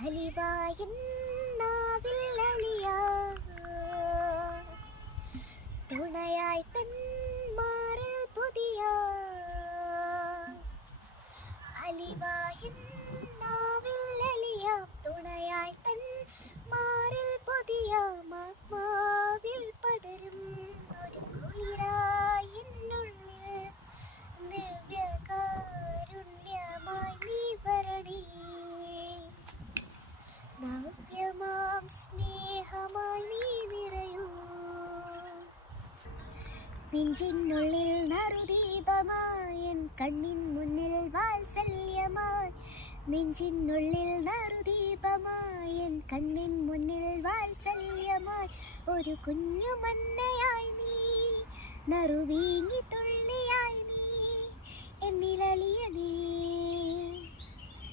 അലിവായിൻ നാവിൽ അലിയാ തുണയായി തൻ മാറിൽ പുതിയ അലിവായിൻ നാവിൽ അലിയാ തുണയായി തൻ മാറിൽ പുതിയ മാവിൽ പടരും ഒരു കുളിരായി എന്നുള്ളിൽ ദിവ്യകാരുണ്യമായി നീ വരണേ നവ്യമാം സ്നേഹമായി നീ നിറയൂ നെഞ്ചിനുള്ളിൽ നറുദീപമായി എൻ കണ്ണിൻ മുന്നിൽ വാത്സല്യമായി നെഞ്ചിനുള്ളിൽ നറുദീപമായി എൻ കണ്ണിൻ മുന്നിൽ വാത്സല്യമായി ഒരു കുഞ്ഞു മന്നയായി നീ നറുവീങ്ങി തുള്ളിയായി നീ എന്നിലലിയണേ